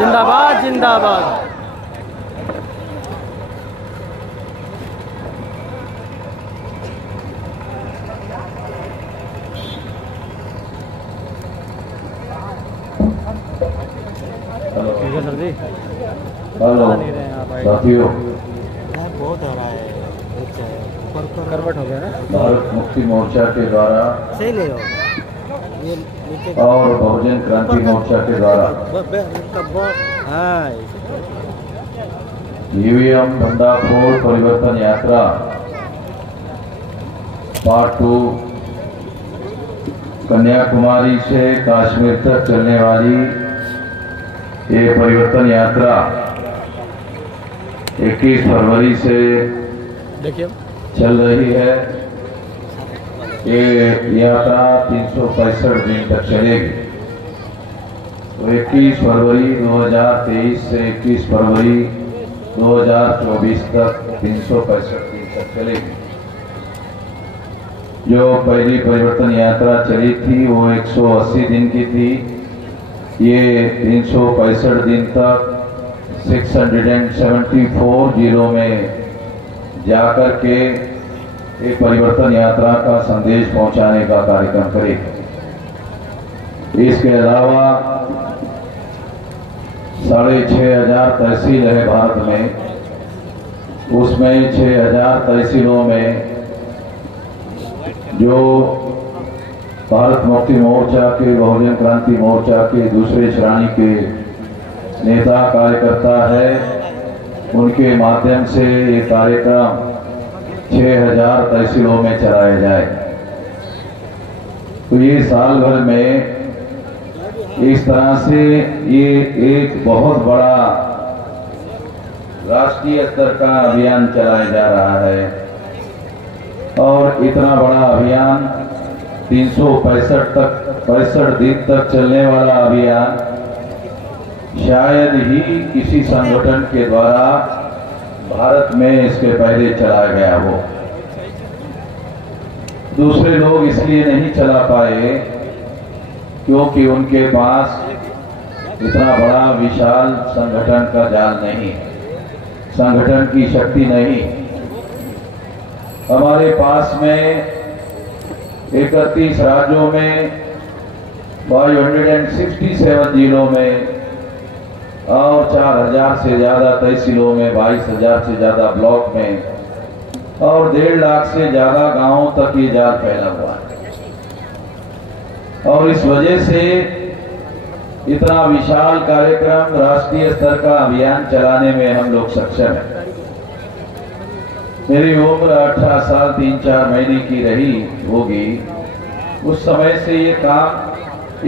जिंदाबाद जिंदाबाद। हेलो साथियों, बहुत हो रहा है, करवट हो गया ना। भारत मुक्ति मोर्चा के द्वारा सही ले और बहुजन क्रांति मोर्चा के द्वारा ईवीएम भंडाफोड़ परिवर्तन यात्रा पार्ट 2 कन्याकुमारी से कश्मीर तक चलने वाली ये परिवर्तन यात्रा 21 फरवरी से देखिए चल रही है। ये यात्रा 365 दिन तक चलेगी। तो 21 फरवरी 2023 से 21 फरवरी 2024 तक 365 दिन तक चलेगी। जो पहली परिवर्तन यात्रा चली थी वो 180 दिन की थी। ये 365 दिन तक 674 जिलों में जाकर के एक परिवर्तन यात्रा का संदेश पहुंचाने का कार्यक्रम करेगी। इसके अलावा 6500 तहसील है भारत में, उसमें 6000 तहसीलों में जो भारत मुक्ति मोर्चा के, बहुजन क्रांति मोर्चा के दूसरे श्रेणी के नेता कार्यकर्ता है, उनके माध्यम से ये कार्यक्रम 6000 तहसीलों में चलाया जाए। तो ये साल भर में इस तरह से ये एक बहुत बड़ा राष्ट्रीय स्तर का अभियान चलाया जा रहा है। और इतना बड़ा अभियान 365 दिन तक चलने वाला अभियान शायद ही किसी संगठन के द्वारा भारत में इसके पहले चला गया हो। दूसरे लोग इसलिए नहीं चला पाए क्योंकि उनके पास इतना बड़ा विशाल संगठन का जाल नहीं, संगठन की शक्ति नहीं। हमारे पास में 31 राज्यों में 567 जिलों में और 4000 से ज्यादा तहसीलों में, 22000 से ज्यादा ब्लॉक में और 1.5 लाख से ज्यादा गांवों तक ये जाल फैला हुआ है। और इस वजह से इतना विशाल कार्यक्रम, राष्ट्रीय स्तर का अभियान चलाने में हम लोग सक्षम हैं। मेरी उम्र 18 साल 3-4 महीने की रही होगी। उस समय से ये काम,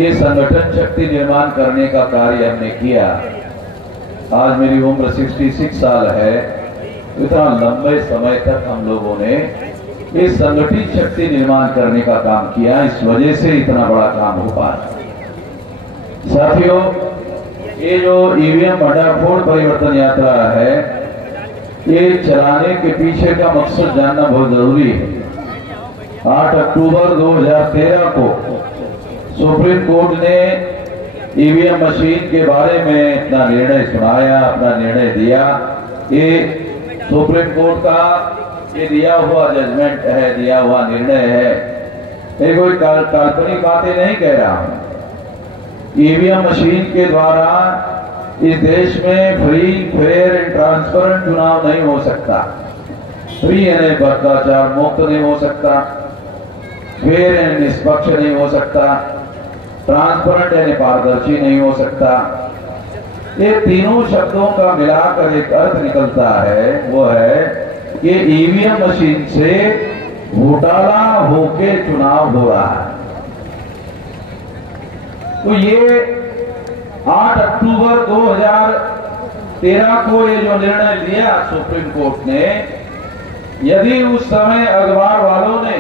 ये संगठन शक्ति निर्माण करने का कार्य हमने किया। आज मेरी उम्र 66 साल है। इतना लंबे समय तक हम लोगों ने इस संगठित शक्ति निर्माण करने का काम किया। इस वजह से इतना बड़ा काम हो पाया। साथियों, ये जो ईवीएम भंडाफोड़ परिवर्तन यात्रा है, ये चलाने के पीछे का मकसद जानना बहुत जरूरी है। 8 अक्टूबर 2013 को सुप्रीम कोर्ट ने ईवीएम मशीन के बारे में अपना निर्णय सुनाया, अपना निर्णय दिया। ये सुप्रीम कोर्ट का ये दिया हुआ जजमेंट है, दिया हुआ निर्णय है। ये कोई काल्पनिक बातें नहीं कह रहा हूं। ईवीएम मशीन के द्वारा इस देश में फ्री, फेयर एंड ट्रांसपेरेंट चुनाव नहीं हो सकता। फ्री यानी भ्रष्टाचार मुक्त नहीं हो सकता, फेयर यानी निष्पक्ष नहीं हो सकता, ट्रांसपेरेंट यानी पारदर्शी नहीं हो सकता। ये तीनों शब्दों का मिलाकर एक अर्थ निकलता है, वो है कि ईवीएम मशीन से घोटाला होके चुनाव हो रहा है। तो ये 8 अक्टूबर 2013 को ये जो निर्णय लिया सुप्रीम कोर्ट ने, यदि उस समय अखबार वालों ने,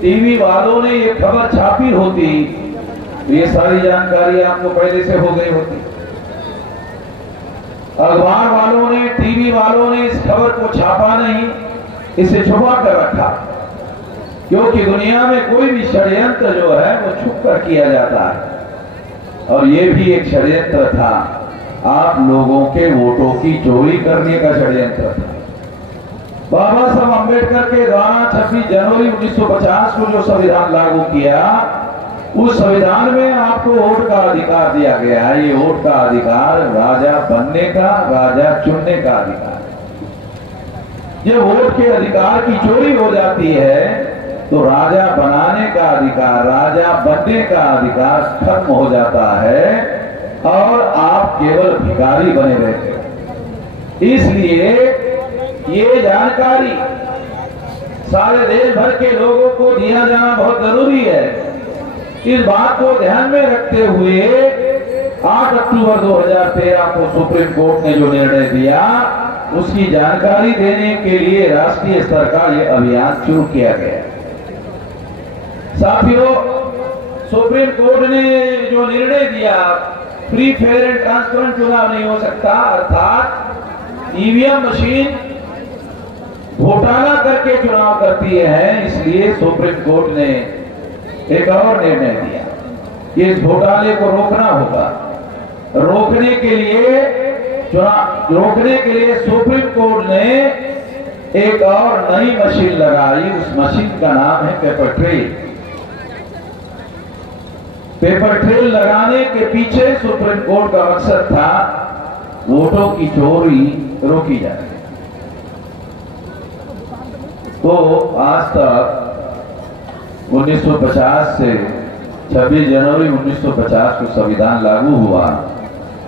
टीवी वालों ने ये खबर छापी होती तो ये सारी जानकारी आपको पहले से हो गई होती। अखबार वालों ने, टीवी वालों ने इस खबर को छापा नहीं, इसे छुपा कर रखा। क्योंकि दुनिया में कोई भी षड्यंत्र जो है वो छुप कर किया जाता है। और ये भी एक षड्यंत्र था आप लोगों के वोटों की चोरी करने का षड्यंत्र था। बाबा साहब अम्बेडकर के द्वारा 26 जनवरी 1950 को जो संविधान लागू किया, उस संविधान में आपको वोट का अधिकार दिया गया है। ये वोट का अधिकार राजा बनने का, राजा चुनने का अधिकार। जब वोट के अधिकार की चोरी हो जाती है तो राजा बनाने का अधिकार, राजा बनने का अधिकार खत्म हो जाता है और आप केवल भिखारी बने रहते हैं। इसलिए ये जानकारी सारे देश भर के लोगों को दिया जाना बहुत जरूरी है। इस बात को ध्यान में रखते हुए 8 अक्टूबर 2013 को सुप्रीम कोर्ट ने जो निर्णय दिया, उसकी जानकारी देने के लिए राष्ट्रीय स्तर का यह अभियान शुरू किया गया। साथियों, सुप्रीम कोर्ट ने जो निर्णय दिया, फ्री फेयर एंड ट्रांसपेरेंट चुनाव नहीं हो सकता, अर्थात ईवीएम मशीन घोटाला करके चुनाव करती है। इसलिए सुप्रीम कोर्ट ने एक और निर्णय दिया कि इस घोटाले को रोकना होगा। रोकने के लिए सुप्रीम कोर्ट ने एक और नई मशीन लगाई। उस मशीन का नाम है पेपर ट्रेल। पेपर ट्रेल लगाने के पीछे सुप्रीम कोर्ट का मकसद था वोटों की चोरी रोकी जाए। तो आज तक 1950 से 26 जनवरी 1950 को संविधान लागू हुआ,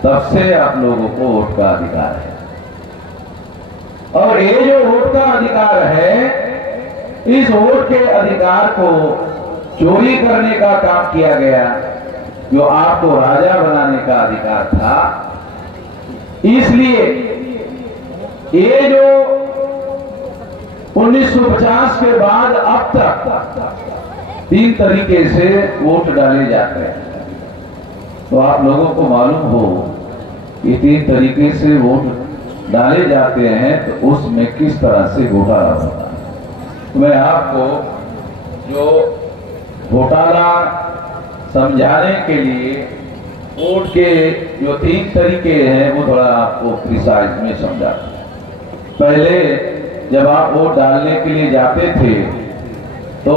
तब से आप लोगों को वोट का अधिकार है। और ये जो वोट का अधिकार है, इस वोट के अधिकार को चोरी करने का काम किया गया। जो आपको राजा बनाने का अधिकार था, इसलिए ये जो 1950 के बाद अब तक 3 तरीके से वोट डाले जाते हैं। तो आप लोगों को मालूम हो कि 3 तरीके से वोट डाले जाते हैं, तो उसमें किस तरह से घोटाला होता है। तो मैं आपको जो घोटाला समझाने के लिए वोट के जो 3 तरीके हैं, वो थोड़ा आपको प्रिसाइज में समझा। पहले जब आप वोट डालने के लिए जाते थे, तो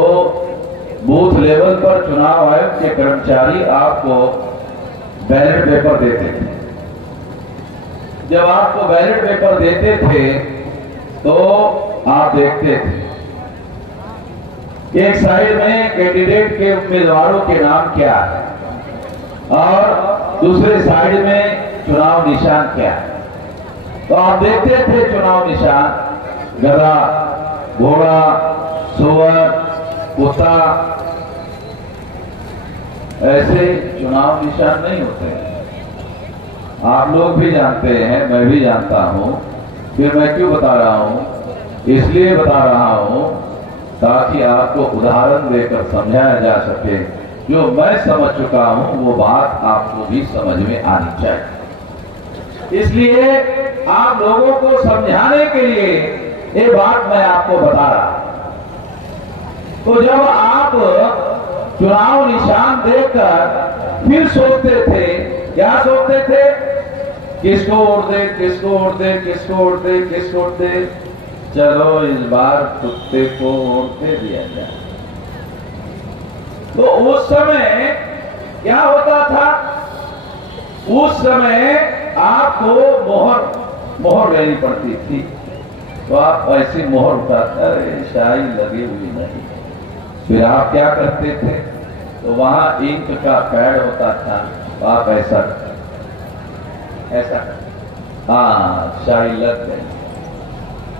बूथ लेवल पर चुनाव आयोग के कर्मचारी आपको बैलेट पेपर देते थे। जब आपको बैलेट पेपर देते थे तो आप देखते थे एक साइड में कैंडिडेट के उम्मीदवारों के नाम क्या है और दूसरे साइड में चुनाव निशान क्या है। तो आप देखते थे चुनाव निशान गधा, घोड़ा, सुअर, कुत्ता, ऐसे चुनाव निशान नहीं होते। आप लोग भी जानते हैं, मैं भी जानता हूं। फिर मैं क्यों बता रहा हूं? इसलिए बता रहा हूं ताकि आपको उदाहरण देकर समझाया जा सके। जो मैं समझ चुका हूं वो बात आपको भी समझ में आनी चाहिए। इसलिए आप लोगों को समझाने के लिए ये बात मैं आपको बता रहा हूं। तो जब आप चुनाव निशान देखकर फिर सोचते थे, क्या सोचते थे? किसको वोट दे, किसको वोट दे, किसको वोट दे, किसको वोट दे। चलो इस बार कुत्ते को वोट दे दिया जाए। तो उस समय क्या होता था? उस समय आपको मोहर लेनी पड़ती थी। तो आप ऐसी मोहर उठाते, अरे शाही लगी हुई नहीं। फिर आप क्या करते थे? तो वहां इंक का पैड होता था, तो आप ऐसा हाँ, शाही लग गई।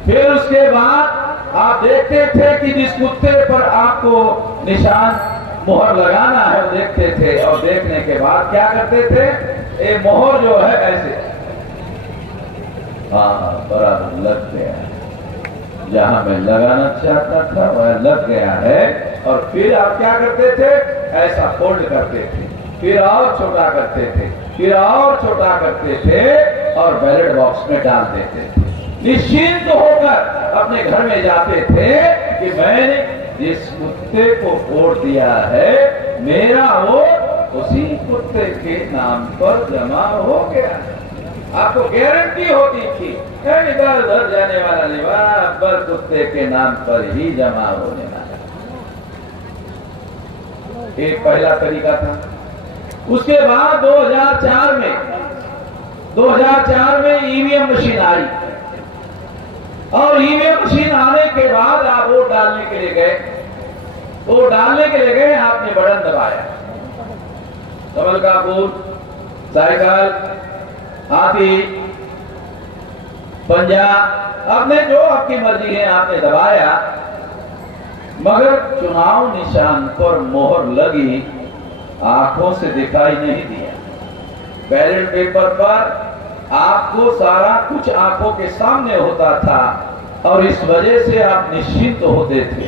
फिर उसके बाद आप देखते थे कि जिस कुत्ते पर आपको निशान मोहर लगाना है वो देखते थे, और देखने के बाद क्या करते थे? ये मोहर जो है ऐसे, हाँ बराबर लग गया, जहां मैं लगाना चाहता था वह लग गया है। और फिर आप क्या करते थे? ऐसा फोल्ड करते थे, फिर और छोटा करते थे, फिर और छोटा करते थे और बैलेट बॉक्स में डाल देते थे। निश्चिंत होकर अपने घर में जाते थे कि मैंने जिस कुत्ते को वोट दिया है, मेरा वोट उसी कुत्ते के नाम पर जमा हो गया। आपको गारंटी होती थी इधर उधर जाने वाला नहीं, बराबर कुत्ते के नाम पर ही जमा होने वाला। एक पहला तरीका था। उसके बाद 2004 में ईवीएम मशीन आई और ईवीएम मशीन आने के बाद आप वोट डालने के लिए गए, आपने बटन दबाया, कमल का फूल, साइकिल, हाथी, पंजा, आपने जो आपकी मर्जी है आपने दबाया, मगर चुनाव निशान पर मोहर लगी, आंखों से दिखाई नहीं दिया। बैलेट पेपर पर आपको सारा कुछ आंखों के सामने होता था और इस वजह से आप निश्चिंत होते थे,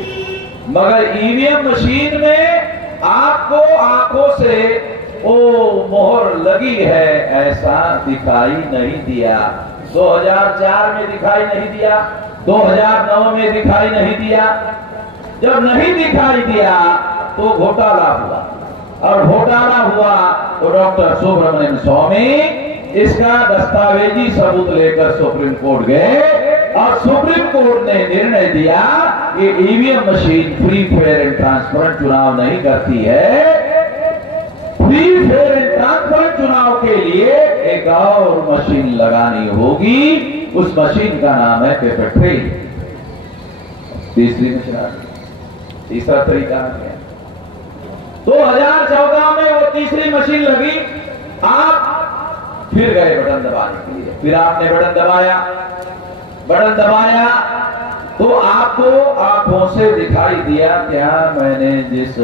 मगर ईवीएम मशीन में आपको आंखों से वो मोहर लगी है ऐसा दिखाई नहीं दिया। 2004 में दिखाई नहीं दिया, 2009 में दिखाई नहीं दिया। जब नहीं दिखाई दिया तो घोटाला हुआ, और घोटाला हुआ तो डॉक्टर सुब्रमण्यम स्वामी इसका दस्तावेजी सबूत लेकर सुप्रीम कोर्ट गए और सुप्रीम कोर्ट ने निर्णय दिया कि EVM machine free fair and transparent चुनाव नहीं करती है। फ्री फेयर एंड ट्रांसपेरेंट चुनाव के लिए एक और मशीन लगानी होगी, उस मशीन का नाम है पेपर ट्रेल। तीसरी मशीन, तीसरा तरीका है 2014 में वो तीसरी मशीन लगी, आप फिर गए बटन दबाने के लिए, फिर आपने बटन दबाया तो आपको आंखों से दिखाई दिया क्या मैंने जिस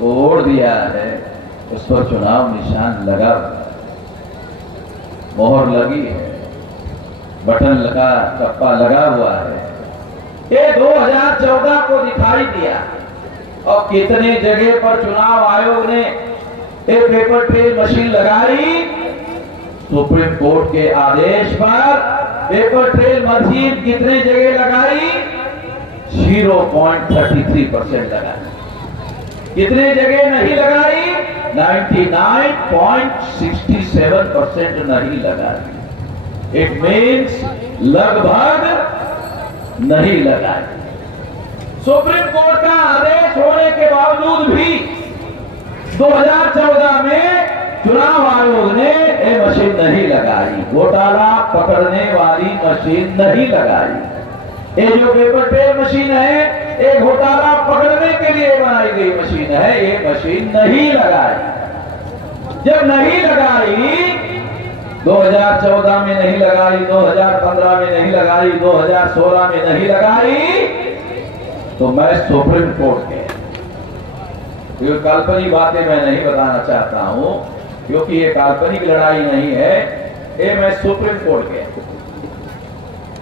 कोड दिया है उस पर चुनाव निशान लगा, मोहर लगी है, बटन लगा, टप्पा लगा हुआ है। ये 2014 को दिखाई दिया और कितने जगह पर चुनाव आयोग ने एक पेपर ट्रेल मशीन लगाई। सुप्रीम कोर्ट के आदेश पर पेपर ट्रेल मशीन कितने जगह लगाई? 0.33% लगाई। कितने जगह नहीं लगाई? 99.67% नहीं लगाई। इट मीन्स लगभग नहीं लगाई। सुप्रीम कोर्ट का आदेश होने के बावजूद भी 2014 में चुनाव आयोग ने ये मशीन नहीं लगाई, घोटाला पकड़ने वाली मशीन नहीं लगाई। ये जो पेपर ट्रेल मशीन है ये घोटाला पकड़ने के लिए बनाई गई मशीन है, ये मशीन नहीं लगाई। जब नहीं लगाई 2014 में नहीं लगाई, 2015 में नहीं लगाई, 2016 में नहीं लगाई, तो मैं सुप्रीम कोर्ट के ये काल्पनिक बातें मैं नहीं बताना चाहता हूं, क्योंकि ये काल्पनिक लड़ाई नहीं है, ये मैं सुप्रीम कोर्ट के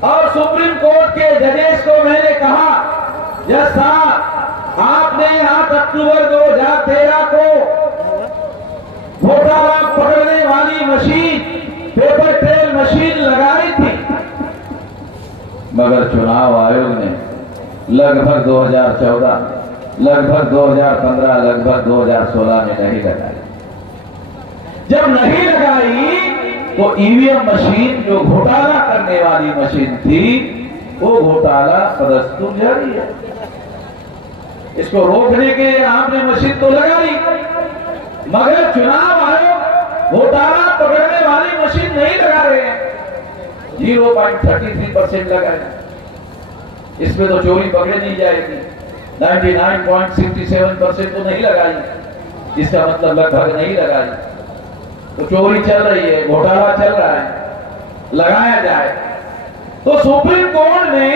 और सुप्रीम कोर्ट के जजेस को मैंने कहा, जज साहब आपने 8 अक्टूबर 2013 को घोटाला पकड़ने वाली मशीन पेपर ट्रेल मशीन लगाई थी, मगर चुनाव आयोग ने लगभग 2014, लगभग 2015, लगभग 2016 में नहीं लगाई। जब नहीं लगाई तो ईवीएम मशीन जो घोटाला करने वाली मशीन थी वो घोटाला सदस्तूर जारी है। इसको रोकने के लिए आपने मशीन तो लगाई, मगर चुनाव आयोग घोटाला पकड़ने वाली मशीन नहीं लगा रहे हैं। 0.33% लगाए, इसमें तो चोरी पकड़े नहीं जाएगी। 99.67% तो नहीं लगाई, इसका मतलब लगभग नहीं लगाई, तो चोरी चल रही है, घोटाला चल रहा है, लगाया जाए। तो सुप्रीम कोर्ट ने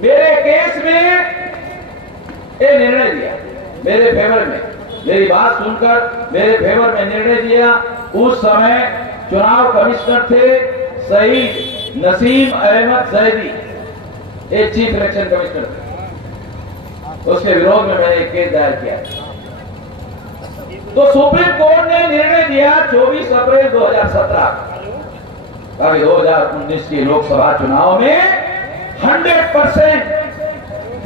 मेरे केस में ये निर्णय दिया, मेरे फेवर में, मेरी बात सुनकर मेरे फेवर में निर्णय दिया। उस समय चुनाव कमिश्नर थे शहीद नसीम अहमद जैदी, एक चीफ इलेक्शन कमिश्नर थे, उसके विरोध में मैंने एक केस दायर किया। तो सुप्रीम कोर्ट ने निर्णय दिया 24 अप्रैल 2017 का 2019 के लोकसभा चुनाव में 100%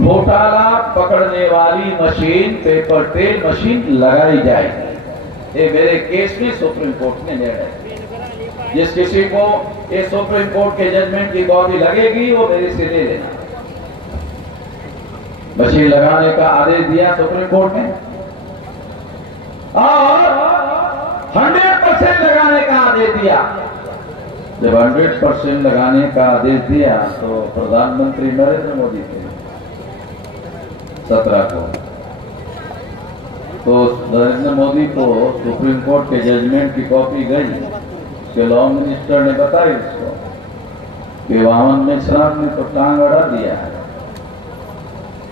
घोटाला पकड़ने वाली मशीन पेपर ट्रेल मशीन लगाई जाएगी। ये मेरे केस में सुप्रीम कोर्ट ने निर्णय दिया। जिस किसी को ये सुप्रीम कोर्ट के जजमेंट की कॉपी लगेगी वो मेरे से ले लेना। मशीन लगाने का आदेश दिया सुप्रीम कोर्ट ने और 100% लगाने का आदेश दिया। जब 100% लगाने का आदेश दिया तो प्रधानमंत्री नरेंद्र मोदी थे 17 को। तो नरेंद्र मोदी को सुप्रीम कोर्ट के जजमेंट की कॉपी गई, उसके लॉ मिनिस्टर ने बताई उसको कि वामन मेश्राम ने तो टांग अड़ा दिया है।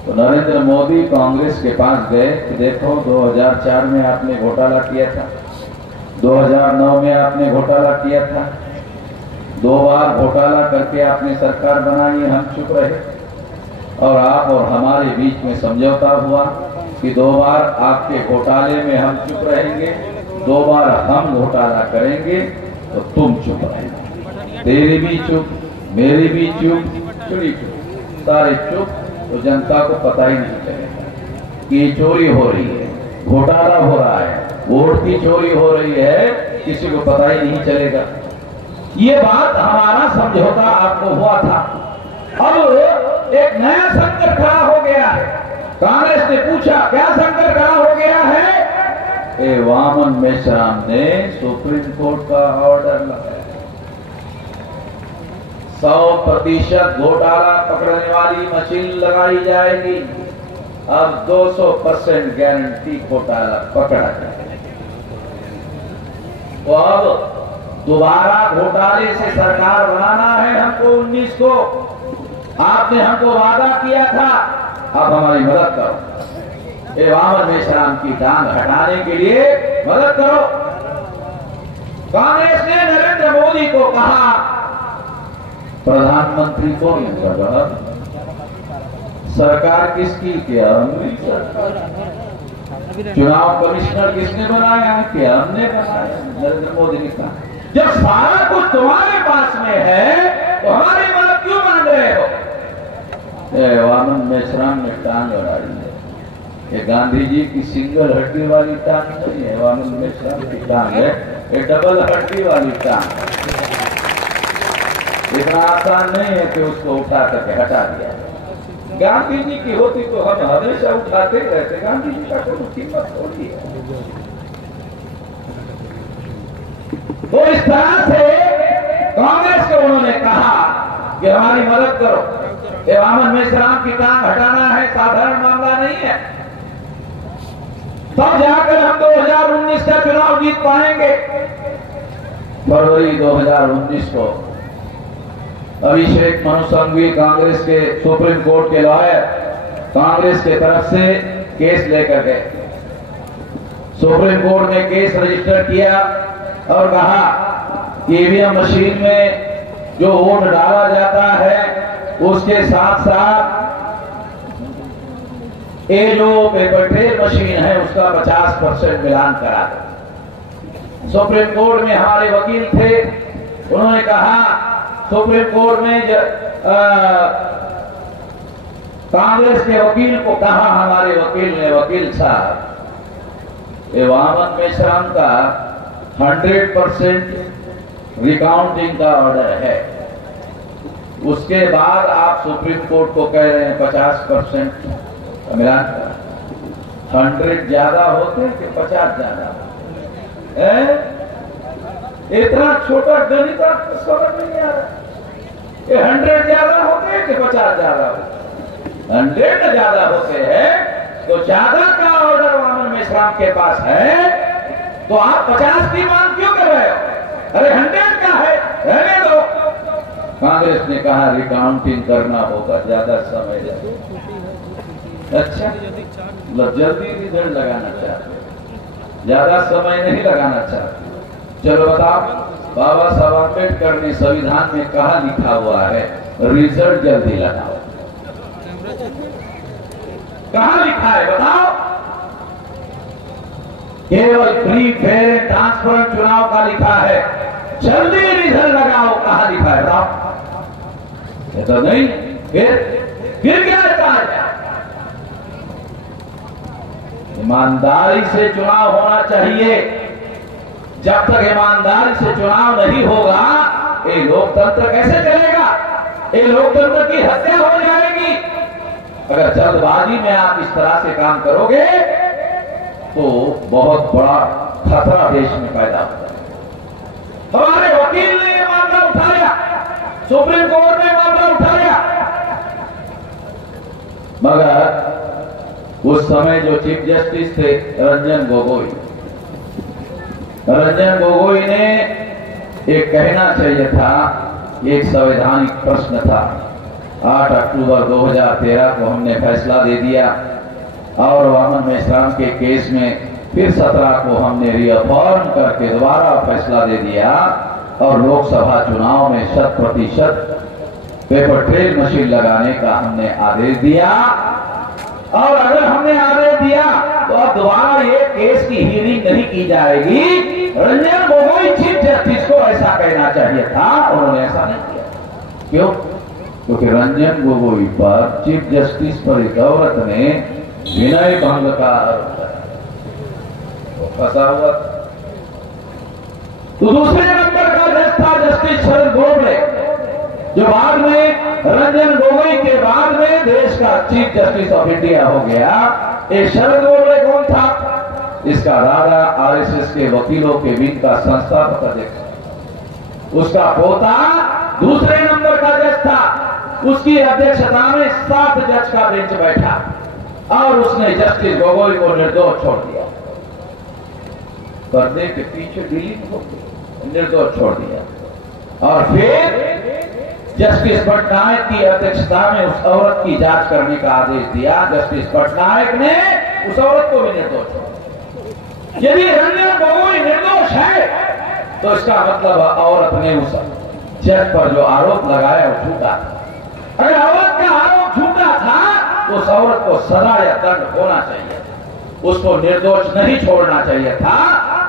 तो नरेंद्र मोदी कांग्रेस के पास गए कि देखो 2004 में आपने घोटाला किया था, 2009 में आपने घोटाला किया था, 2 बार घोटाला करके आपने सरकार बनाई, हम चुप रहे और आप और हमारे बीच में समझौता हुआ कि 2 बार आपके घोटाले में हम चुप रहेंगे, 2 बार हम घोटाला करेंगे तो तुम चुप रहेंगे। तेरी भी चुप, मेरी भी चुप, चोरी चुप, सारे चुप। तो जनता को पता ही नहीं चलेगा कि चोरी हो रही है, घोटाला हो रहा है, वोट की चोरी हो रही है, किसी को पता ही नहीं चलेगा। ये बात हमारा समझौता आपको हुआ था। अब एक नया संकट खड़ा हो गया है। कांग्रेस ने पूछा क्या संकट खड़ा हो गया है? वामन मेश्राम ने सुप्रीम कोर्ट का ऑर्डर लगाया, 100% घोटाला पकड़ने वाली मशीन लगाई जाएगी। अब 200% गारंटी घोटाला पकड़ा जाएगा। तो अब दोबारा घोटाले से सरकार बनाना है हमको 19 को। आपने हमको वादा किया था, अब हमारी मदद करो। ये वामन मेश्राम की टांग हटाने के लिए मदद करो। कांग्रेस ने नरेंद्र मोदी को कहा, प्रधानमंत्री कौन होगा? सरकार किसकी? क्या हमने सरकार। चुनाव कमिश्नर किसने बनाया? क्या हमने बनाया। नरेंद्र मोदी ने कहा जब सारा कुछ तुम्हारे पास में है तो हमारी मदद क्यों मांग रहे हो? वामन मेश्राम ने टांग अड़ा दी है। ये गांधी जी की सिंगल हड्डी वाली टांग नहीं है, वामन मेश्राम की टांग है, ये डबल हड्डी वाली टांग है। इतना आसान नहीं है कि उसको उठा करके हटा दिया। गांधी जी की होती तो हम हमेशा उठाते रहते। गांधी जी का कोई कीमत थोड़ी है। तो इस तरह से कांग्रेस को उन्होंने कहा कि हमारी मदद करो। ये वामन मेश्राम की टांग हटाना है, साधारण मामला नहीं है। तब जाकर हम 2019 का चुनाव जीत पाएंगे। फरवरी 2019 को अभिषेक मनु सिंघवी कांग्रेस के सुप्रीम कोर्ट के लॉयर कांग्रेस के तरफ से केस लेकर गए। सुप्रीम कोर्ट ने केस रजिस्टर किया और कहा कि ईवीएम मशीन में जो वोट डाला जाता है उसके साथ साथ ये जो पेपर ट्रेल मशीन है उसका 50% मिलान करा दो। सुप्रीम कोर्ट में हमारे वकील थे, उन्होंने कहा, सुप्रीम कोर्ट में कांग्रेस के वकील को कहा, हमारे वकील ने, वकील साहब ये वामन मेश्राम का 100% रिकाउंटिंग का ऑर्डर है, उसके बाद आप सुप्रीम कोर्ट को कह रहे हैं 50% मिलान करा। 100 ज्यादा होते कि 50 ज्यादा होते? इतना छोटा गणित आपको समझ नहीं आ रहा। ये 100 ज्यादा होते हैं कि 50 ज्यादा होते? 100 ज्यादा होते हैं तो ज्यादा का ऑर्डर वामन मेश्राम के पास है, तो आप 50 की मांग क्यों कर रहे हो? अरे 100 का है, रहने दो। कांग्रेस ने कहा रिकाउंटिंग करना होगा, ज्यादा समय लगेगा। अच्छा, जल्दी रिजल्ट लगाना चाहते, ज्यादा समय नहीं लगाना चाहते। चलो बताओ, बाबा साहब अम्बेडकर ने संविधान में कहा लिखा हुआ है रिजल्ट जल्दी लगाओ? कहां लिखा है बताओ? केवल फ्री फेयर एंड ट्रांसपेरेंट चुनाव का लिखा है, जल्दी रिजल्ट लगाओ कहां लिखा है बताओ? ये तो नहीं। फिर क्या लिखा है? ईमानदारी से चुनाव होना चाहिए, जब तक ईमानदारी से चुनाव नहीं होगा ये लोकतंत्र कैसे चलेगा? ये लोकतंत्र की हत्या हो जाएगी। अगर जल्दबाजी में आप इस तरह से काम करोगे तो बहुत बड़ा खतरा देश में पैदा होता है। हमारे वकील ने यह मामला उठाया, सुप्रीम कोर्ट ने मामला उठाया, मगर उस समय जो चीफ जस्टिस थे रंजन गोगोई ने एक कहना चाहिए था, एक संवैधानिक प्रश्न था। 8 अक्टूबर 2013 को हमने फैसला दे दिया और वामन मेश्राम के केस में फिर 17 को हमने रिअफॉर्म करके दोबारा फैसला दे दिया और लोकसभा चुनाव में 100% पेपर ट्रेल मशीन लगाने का हमने आदेश दिया। और अगर हमने आदेश दिया तो अब दोबारा ये केस की हियरिंग नहीं की जाएगी। रंजन गोगोई चीफ जस्टिस को ऐसा कहना चाहिए था, उन्होंने ऐसा नहीं किया। क्यों? क्योंकि रंजन गोगोई पर, चीफ जस्टिस पर एक औरत ने विनय भंग का आरोप फंसा हुआ। तो दूसरे नंबर का जज था जस्टिस शरद बोबड़े, जो बाद में रंजन गोगोई के बाद में देश का चीफ जस्टिस ऑफ इंडिया हो गया। ये शरद बोबड़े कौन था? इसका दादा आरएसएस के वकीलों के विंग का संस्थापक अध्यक्ष, उसका पोता दूसरे नंबर का जज था। उसकी अध्यक्षता में 7 जज का बेंच बैठा और उसने जस्टिस गोगोई को निर्दोष छोड़ दिया। पर्दे के पीछे डिलीट हो गया, निर्दोष छोड़ दिया। और फिर जस्टिस पटनायक की अध्यक्षता में उस औरत की जांच करने का आदेश दिया। जस्टिस पटनायक ने उस औरत को भी निर्दोष छोड़ दिया। यदि रंजन गोगोई निर्दोष है तो इसका मतलब औरत ने उस जज पर जो आरोप लगाया वो झूठा था। अगर औरत का आरोप झूठा था तो उस औरत को सजा या दंड होना चाहिए, उसको निर्दोष नहीं छोड़ना चाहिए था।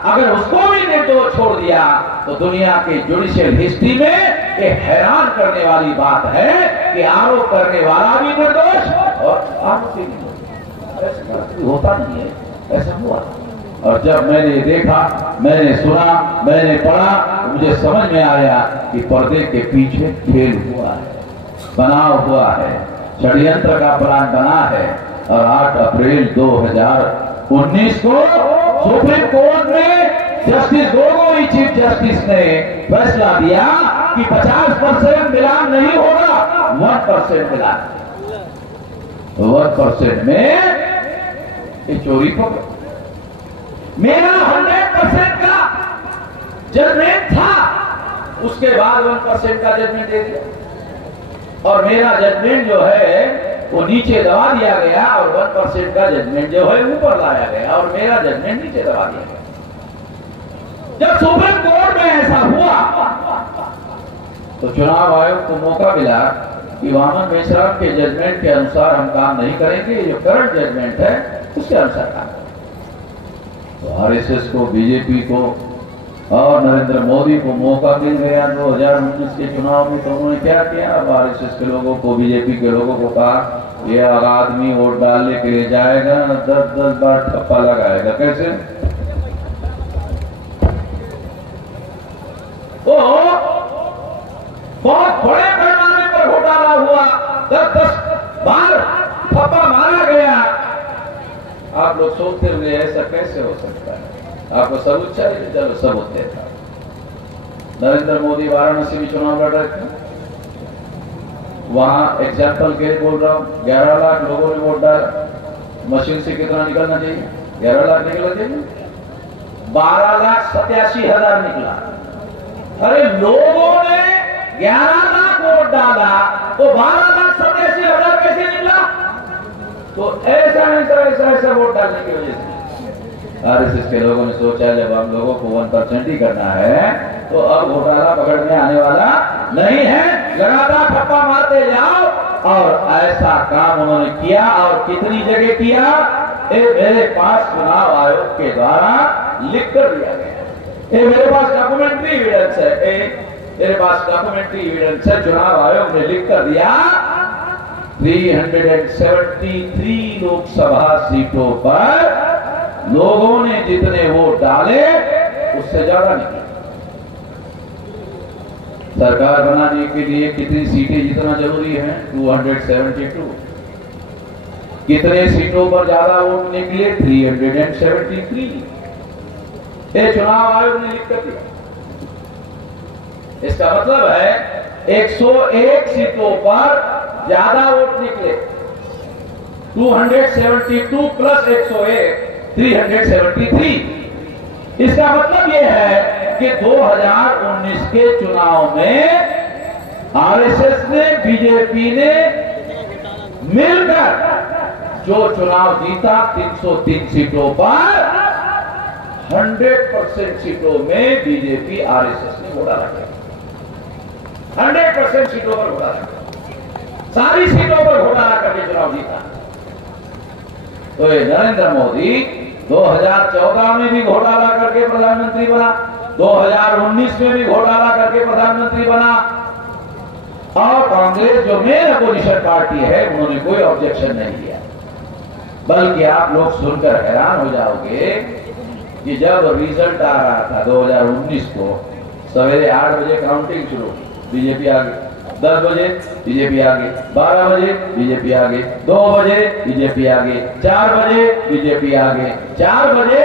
अगर उसको भी निर्दोष छोड़ दिया तो दुनिया के जुडिशियल हिस्ट्री में एक हैरान करने वाली बात है कि आरोप करने वाला भी निर्दोष और आरोपी भी निर्दोष। ऐसा होता नहीं है, ऐसा हुआ। और जब मैंने देखा, मैंने सुना, मैंने पढ़ा, मुझे समझ में आया कि पर्दे के पीछे खेल हुआ है, बनाव हुआ है, षड्यंत्र का प्लान बना है। और 8 अप्रैल 2019 को सुप्रीम कोर्ट में जस्टिस गोगोई चीफ जस्टिस ने फैसला दिया कि 50% मिलान नहीं होगा, 1% मिलान। 1% में ये चोरी पकड़। मेरा 100% का जजमेंट था, उसके बाद 1% का जजमेंट दे दिया और मेरा जजमेंट जो है वो नीचे दबा दिया गया और 1% का जजमेंट जो है ऊपर लाया गया और मेरा जजमेंट नीचे दबा दिया गया। जब सुप्रीम कोर्ट में ऐसा हुआ तो चुनाव आयोग को मौका मिला कि वामन मेश्राम के जजमेंट के अनुसार हम काम नहीं करेंगे, जो करंट जजमेंट है उसके अनुसार काम करेंगे। तो आरएसएस को, बीजेपी को और नरेंद्र मोदी को मौका मिल गया 2019 के चुनाव में। तो उन्होंने क्या किया? अब आरएसएस के लोगों को, बीजेपी के लोगों को कहा ये आदमी वोट डालने के लिए जाएगा 10-10 बार ठप्पा लगाएगा। कैसे? तो बहुत बड़े पैमाने पर घोटाला हुआ, 10-10 बार ठप्पा मारा गया। आप लोग सोचते होंगे ऐसा कैसे हो सकता है? आपको सबूत चाहिए, चलो सबूत देता। नरेंद्र मोदी वाराणसी में चुनाव लड़ रहे थे, वहां एग्जाम्पल के बोल रहा हूं, 11 लाख लोगों ने वोट डाला। मशीन से कितना निकलना चाहिए? 11 लाख निकलना चाहिए, 12,87,000 निकला। अरे लोगों ने 11 लाख वोट डाला तो 12,87,000 कैसे निकला? तो ऐसा वोट डालने की वजह से आरएसएस के लोगों ने सोचा जब हम लोगों को 1% ही करना है तो अब घोटाला पकड़ में आने वाला नहीं है, लगातार ठप्पा मारते जाओ। और ऐसा काम उन्होंने किया और कितनी जगह किया? मेरे पास चुनाव आयोग के द्वारा लिख कर दिया गया। मेरे पास डॉक्यूमेंट्री एविडेंस है, मेरे पास डॉक्यूमेंट्री एविडेंस है। चुनाव आयोग ने लिख कर दिया 373 लोकसभा सीटों पर लोगों ने जितने वोट डाले उस उससे ज्यादा निकले। सरकार बनाने के लिए कितनी सीटें जितना जरूरी है, 272। कितने सीटों पर ज्यादा वोट निकले, 373। ये चुनाव आयोग ने लिख कर दिया। इसका मतलब है 101 सीटों पर ज्यादा वोट निकले, 272 प्लस 101, 373। इसका मतलब यह है कि 2019 के चुनाव में आरएसएस ने, बीजेपी ने मिलकर जो चुनाव जीता 303 सीटों पर, 100% सीटों में बीजेपी आरएसएस ने घोटाला किया। 100% सीटों पर घोटाला, सारी सीटों पर घोटाला करके चुनाव जीता। तो ये नरेंद्र मोदी 2014 में भी घोटाला करके प्रधानमंत्री बना, 2019 में भी घोटाला करके प्रधानमंत्री बना, और कांग्रेस जो मेन अपोजिशन पार्टी है उन्होंने कोई ऑब्जेक्शन नहीं दिया। बल्कि आप लोग सुनकर हैरान हो जाओगे कि जब रिजल्ट आ रहा था 2019 को, सवेरे 8 बजे काउंटिंग शुरू, बीजेपी आगे, 10 बजे बीजेपी आगे, 12 बजे बीजेपी आगे, 2 बजे बीजेपी आगे, 4 बजे बीजेपी आगे, 4 बजे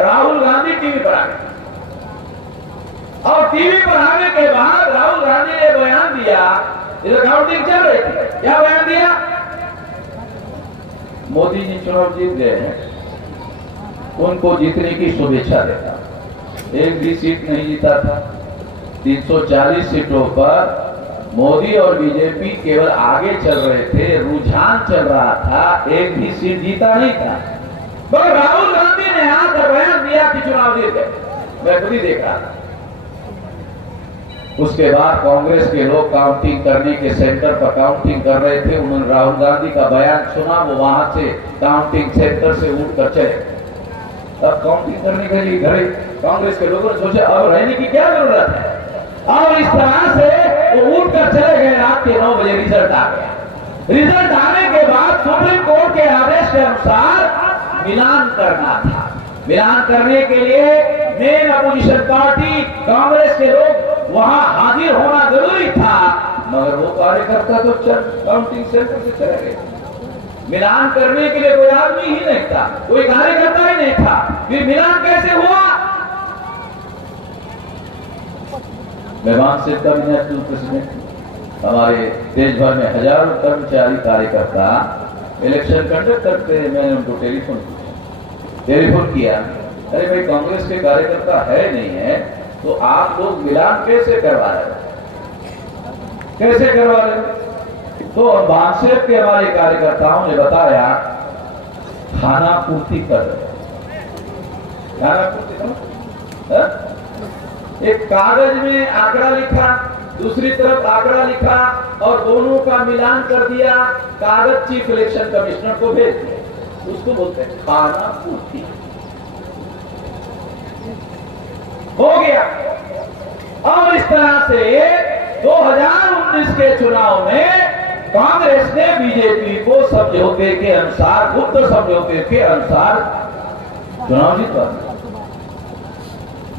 राहुल गांधी टीवी पर आ गए। और टीवी पर आने के बाद राहुल गांधी ने बयान दिया, इधर काउंटिंग चल रही थी, क्या बयान दिया? मोदी जी चुनाव जीत गए हैं, उनको जीतने की शुभेच्छा देता। एक भी सीट नहीं जीता था, 340 सीटों पर मोदी और बीजेपी केवल आगे चल रहे थे, रुझान चल रहा था, एक भी सीट जीता नहीं था। मगर राहुल गांधी ने आकर बयान दिया कि चुनाव जीत गए, मैं खुद ही देख रहा था। उसके बाद कांग्रेस के लोग काउंटिंग करने के सेंटर पर काउंटिंग कर रहे थे, उन्होंने राहुल गांधी का बयान सुना, वो वहां से काउंटिंग सेंटर से उठकर चले। अब काउंटिंग करने के लिए घरे कांग्रेस के लोगों ने सोचा अब रहने की क्या जरूरत है, और इस तरह से वो उठकर चले गए। रात के 9 बजे रिजल्ट आ गया। रिजल्ट आने के बाद सुप्रीम कोर्ट के आदेश के अनुसार मिलान करना था। मिलान करने के लिए मेन अपोजिशन पार्टी कांग्रेस के लोग वहां हाजिर होना जरूरी था, मगर वो कार्यकर्ता तो काउंटिंग सेंटर से चले गए। मिलान करने के लिए कोई आदमी ही नहीं था, कोई कार्यकर्ता ही नहीं था। फिर मिलान कैसे हुआ? मेहमान से नेशनल प्रेसिडेंट, हमारे देश भर में हजारों कर्मचारी कार्यकर्ता इलेक्शन कंडक्ट करते हैं। मैंने उनको टेलीफोन किया, अरे भाई कांग्रेस के कार्यकर्ता है नहीं है तो आप लोग मिलान कैसे करवा रहे, कैसे करवा रहे? तो बांसेर के हमारे कार्यकर्ताओं ने बताया खाना पूर्ति कर रहे। खाना पूर्ति एक कागज में आंकड़ा लिखा, दूसरी तरफ आंकड़ा लिखा और दोनों का मिलान कर दिया, कागज चीफ इलेक्शन कमिश्नर को भेज दिया। उसको बोलते हैं खाना पूर्ति। हो गया। और इस तरह से 2019 के चुनाव में कांग्रेस ने बीजेपी को समझौते के अनुसार, गुप्त समझौते के अनुसार चुनाव जीतवा।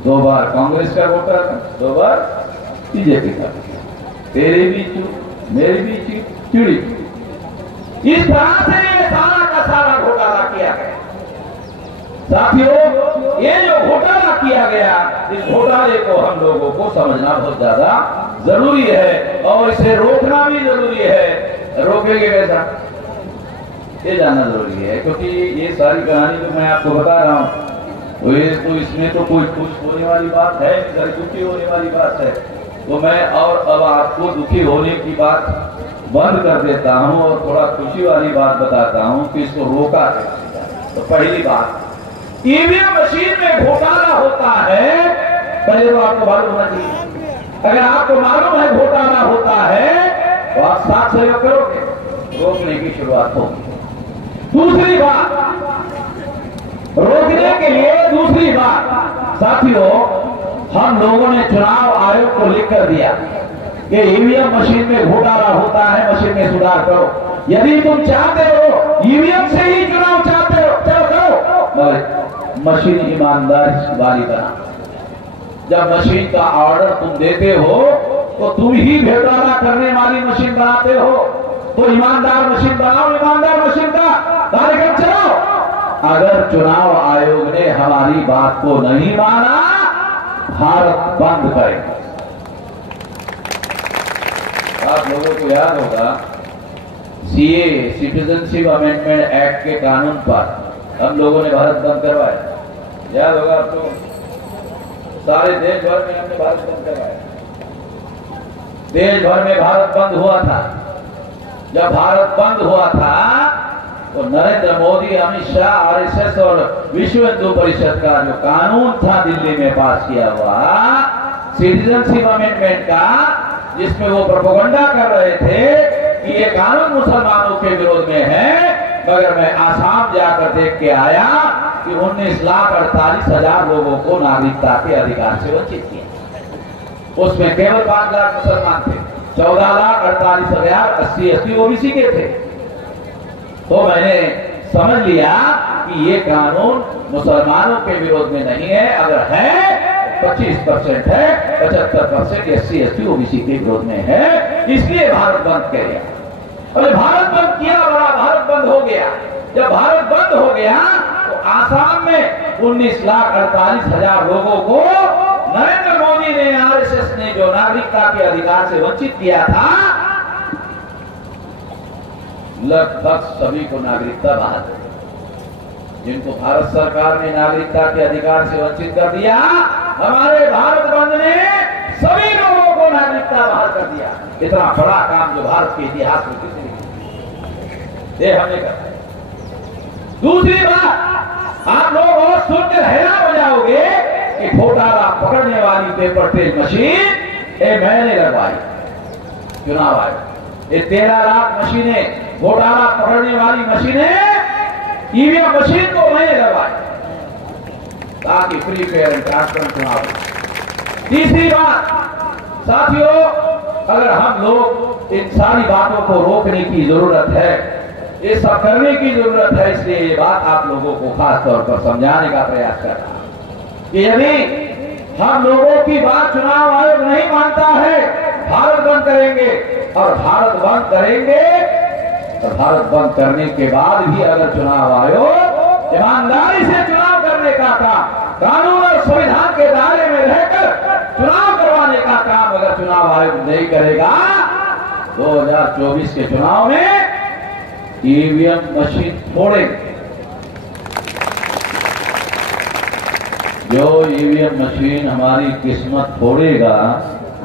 2 बार कांग्रेस का वोटर, 2 बार बीजेपी का। तेरे भी चूक, मेरी भी चूक, चिड़ी। इस तरह से ये सारा का सारा घोटाला किया गया। साथियों, ये जो घोटाला किया गया, इस घोटाले को हम लोगों को समझना बहुत ज्यादा जरूरी है और इसे रोकना भी जरूरी है। रोकेंगे कैसा, ये जानना जरूरी है, क्योंकि ये सारी कहानी जो मैं आपको बता रहा हूँ तो इसमें तो कोई खुश होने वाली बात है, सारी दुखी होने वाली बात है। तो मैं और अब आपको दुखी होने की बात बंद कर देता हूँ और थोड़ा खुशी वाली बात बताता हूँ कि इसको रोका कैसे। तो पहली बात, ईवीएम मशीन में घोटाला होता है, पहले तो आपको मालूम होना चाहिए। अगर आपको मालूम है घोटाला होता है तो आप साथ सहयोग करोगे, रोकने की शुरुआत होगी। दूसरी बात, रोकने के लिए दूसरी बात, साथियों, हम लोगों ने चुनाव आयोग को लिख कर दिया कि ईवीएम मशीन में घोटाला होता है, मशीन में सुधार करो। यदि तुम चाहते हो ईवीएम से ही चुनाव चाहते हो, चलो करो, मगर मशीन ईमानदारी वाली बना। जब मशीन का ऑर्डर तुम देते हो तो तुम ही भेदभाव करने वाली मशीन बनाते हो। तो ईमानदार मशीन बनाओ, ईमानदार मशीन का कार्यक्रम चलाओ। अगर चुनाव आयोग ने हमारी बात को नहीं माना, भारत बंद करेगा। आप लोगों को याद होगा सीए सिटीजनशिप अमेंडमेंट एक्ट के कानून पर हम लोगों ने भारत बंद करवाया, याद होगा आपको। सारे देश भर में हमने भारत बंद करवाया, देश भर में भारत बंद हुआ था। जब भारत बंद हुआ था तो नरेंद्र मोदी, अमित शाह, आरएसएस और विश्व हिंदू परिषद का जो कानून था दिल्ली में पास किया हुआ सिटीजनशिप अमेंडमेंट का, जिसमें वो प्रोपेगेंडा कर रहे थे कि ये कानून मुसलमानों के विरोध में है, मगर मैं आसाम जाकर देख के आया कि 19,48,000 लोगों को नागरिकता के अधिकार से वंचित किया। उसमें केवल 5 लाख मुसलमान थे, 14,48,000 SC ओबीसी के थे। तो मैंने समझ लिया कि ये कानून मुसलमानों के विरोध में नहीं है, अगर है 25% है, 75% SC ओबीसी के विरोध में है, इसलिए भारत बंद किया। अरे भारत बंद किया, बड़ा भारत बंद हो गया। जब भारत बंद हो गया तो आसाम में 19,48,000 लोगों को नरेंद्र मोदी ने, आरएसएस ने जो नागरिकता के अधिकार से वंचित किया था, लगभग सभी को नागरिकता बहाल कर दी। जिनको भारत सरकार ने नागरिकता के अधिकार से वंचित कर दिया, हमारे भारत बंद ने सभी लोगों को नागरिकता बहाल कर दिया। इतना बड़ा काम जो भारत के इतिहास में किसी ने ये हमने कहा। दूसरी बात, आप लोग और सुनकर हैरान हो जाओगे कि घोटाला पकड़ने वाली पेपर ट्रेल मशीन ये मैंने लगवाई चुनाव आयोग। ये 13 लाख मशीनें, घोटाला पकड़ने वाली मशीनें, ईवीएम मशीन को मैंने लगवाई ताकि फ्री फेयर एंड ट्रांसपेरेंट चुनाव हो। तीसरी बात साथियों, अगर हम लोग इन सारी बातों को रोकने की जरूरत है, ये सब करने की जरूरत है, इसलिए ये बात आप लोगों को खास तौर पर समझाने का प्रयास कर रहा हूं कि यदि हम लोगों की बात चुनाव आयोग नहीं मानता है, भारत बंद करेंगे। और भारत बंद करेंगे तो भारत बंद करने के बाद भी अगर चुनाव आयोग ईमानदारी से चुनाव करने का काम, कानून और संविधान के दायरे में रहकर चुनाव करवाने का काम अगर चुनाव आयोग नहीं करेगा, 2024 के चुनाव में ईवीएम मशीन फोड़ेंगे। जो ईवीएम मशीन हमारी किस्मत फोड़ेगा,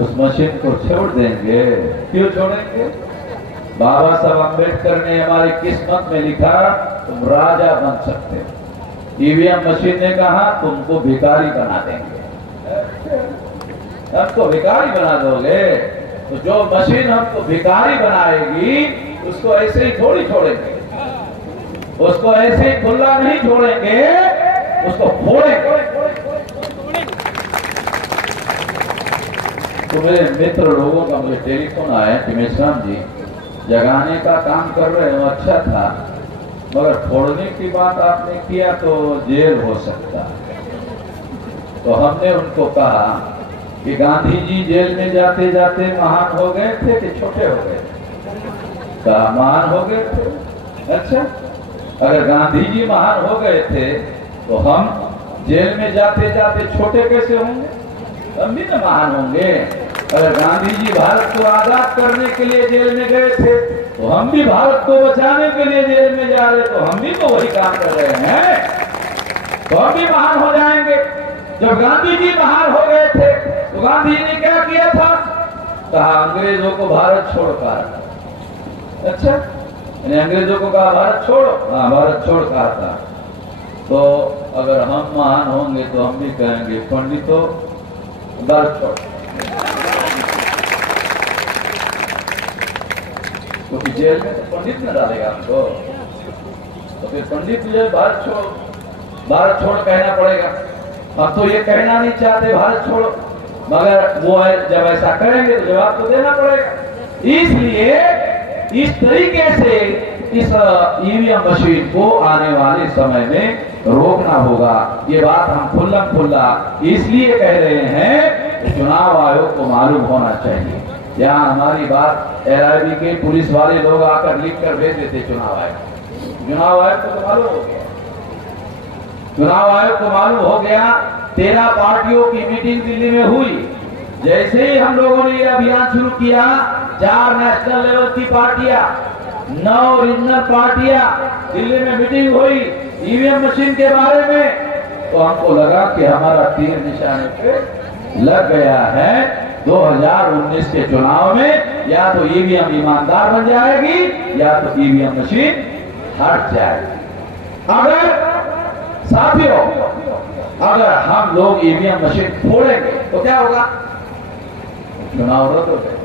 उस मशीन को छोड़ देंगे। क्यों छोड़ेंगे? बाबा साहब अम्बेडकर ने हमारी किस्मत में लिखा, तुम राजा बन सकते हो। ईवीएम मशीन ने कहा तुमको भिखारी बना देंगे। हमको भिखारी बना दोगे तो जो मशीन हमको भिखारी बनाएगी उसको ऐसे ही थोड़ी छोड़ेंगे, उसको ऐसे ही खुला नहीं छोड़ेंगे, उसको फोड़ेंगे। तो मेरे मित्र लोगों का मुझे टेलीफोन आया कि मेश्राम जी जगाने का काम कर रहे हो, अच्छा था, मगर फोड़ने की बात आपने किया तो जेल हो सकता। तो हमने उनको कहा कि गांधी जी जेल में जाते जाते महान हो गए थे कि छोटे हो गए? कहा महान हो गए थे। अच्छा, अगर गांधी जी महान हो गए थे तो हम जेल में जाते जाते छोटे कैसे होंगे? हम भी तो महान होंगे। अगर गांधी जी भारत को आजाद करने के लिए जेल में गए थे तो हम भी भारत को बचाने के लिए जेल में जा रहे, तो हम भी तो वही काम कर रहे हैं, तो हम भी महान हो जाएंगे। जब गांधी जी महान हो गए थे तो गांधी जी ने क्या किया था? कहा अंग्रेजों को भारत छोड़ कहा। अच्छा, अंग्रेजों को कहा भारत छोड़ो? हाँ, भारत छोड़ कहा था। तो अगर हम महान होंगे तो हम भी कहेंगे पंडितों भारत छोड़, क्योंकि तो जेल में तो पंडित न डालेगा हमको, तो फिर पंडित जो भारत छोड़ो, भारत छोड़ कहना पड़ेगा। हम तो ये कहना नहीं चाहते भारत छोड़ो, मगर वो जब ऐसा करेंगे तो जवाब तो देना पड़ेगा। इसलिए इस तरीके से इस ईवीएम मशीन को आने वाले समय में रोकना होगा। ये बात हम खुल्लम खुल्ला इसलिए कह रहे हैं कि चुनाव आयोग को मालूम होना चाहिए। यहाँ हमारी बात LIB के पुलिस वाले लोग आकर लिख कर भेज देते चुनाव आयोग को तो मालूम हो गया। चुनाव आयोग को मालूम हो गया। 13 पार्टियों की मीटिंग दिल्ली में हुई। जैसे ही हम लोगों ने ये अभियान शुरू किया, 4 नेशनल लेवल की पार्टियां, 9 रीजनल पार्टियां दिल्ली में मीटिंग हुई ईवीएम मशीन के बारे में, तो हमको लगा कि हमारा तीर निशाने पे लग गया है। 2019 के चुनाव में या तो ईवीएम ईमानदार बन जाएगी या तो ईवीएम मशीन हट जाएगी। अगर साथियों, अगर हम लोग ईवीएम मशीन फोड़ेंगे तो क्या होगा? चुनाव रद्द हो जाएगा।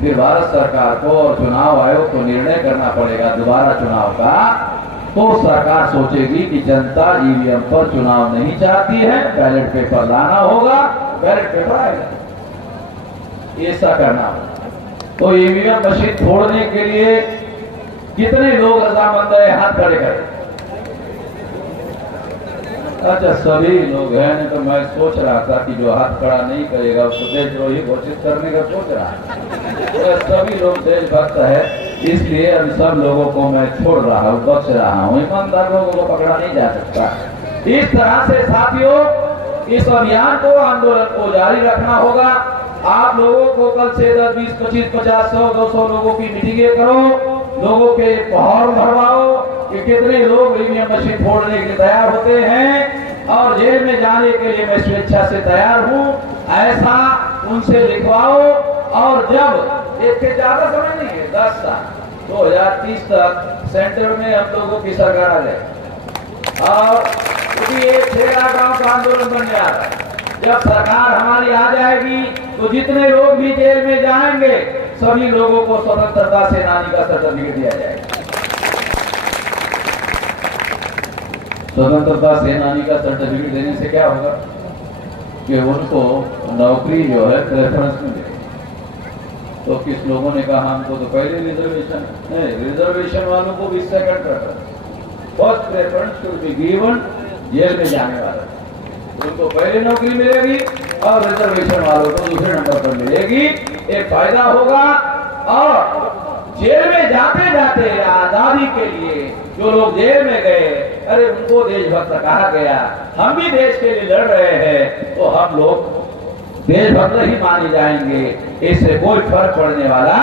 फिर भारत सरकार को और चुनाव आयोग को निर्णय करना पड़ेगा दोबारा चुनाव का। तो सरकार सोचेगी कि जनता ईवीएम पर चुनाव नहीं चाहती है, बैलेट पेपर लाना होगा, बैलेट पेपर आएगा। ऐसा करना होगा। तो ईवीएम मशीन फोड़ने के लिए कितने लोग रजामंद है? हाथ खड़े करें। अच्छा, सभी लोग हैं। नहीं तो मैं सोच रहा था कि जो हाथ खड़ा नहीं करेगा उसको देशद्रोही घोषित करने का सोच रहा है। तो सभी लोग देशभक्त है, इसलिए हम सब लोगों को मैं छोड़ रहा हूँ, बख्श रहा हूँ। ईमानदार लोगों को पकड़ा नहीं जा सकता। इस तरह से साथियों, इस अभियान को, आंदोलन को जारी रखना होगा। आप लोगों को कल से 10, 20, 25, 50, 100, 200 लोगों की मीटिंगें करो, लोगों के फॉर्म भरवाओ कि कितने लोग ईवीएम मशीन फोड़ने के लिए तैयार होते हैं और जेल में जाने के लिए मैं स्वेच्छा से तैयार हूं, ऐसा उनसे लिखवाओ। और जब इसके ज्यादा समय नहीं है, 10 साल 2030 तक सेंटर में हम लोगों की सरकार आ जाए और क्योंकि ये 13 गांव का आंदोलन बन जा रहा है। जब सरकार हमारी आ जाएगी तो जितने लोग भी जेल में जाएंगे सभी लोगों को स्वतंत्रता सेनानी का सर्टिफिकेट दिया जाएगा। स्वतंत्रता सेनानी का सर्टिफिकेट देने से क्या होगा कि उनको नौकरी जो है प्रेफरेंस में मिलेगी। तो किस लोगों ने कहा हमको तो पहले रिजर्वेशन है, रिजर्वेशन वालों को भी second preference, first preference should be given jail में जाने वाला, उनको पहले नौकरी मिलेगी और रिजर्वेशन वालों को दूसरे नंबर पर मिलेगी। एक फायदा होगा। और जेल में जाते जाते आजादी के लिए जो लोग जेल में गए, अरे उनको देशभक्त कहा गया। हम भी देश के लिए लड़ रहे हैं तो हम लोग देशभक्त ही माने जाएंगे। इससे कोई फर्क पड़ने वाला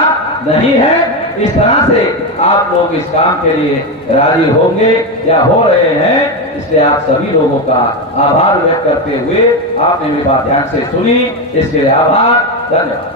नहीं है। इस तरह से आप लोग इस काम के लिए राजी होंगे या हो रहे हैं, इसलिए आप सभी लोगों का आभार व्यक्त करते हुए आपने मेरी बात ध्यान से सुनी, इसके लिए आभार, धन्यवाद।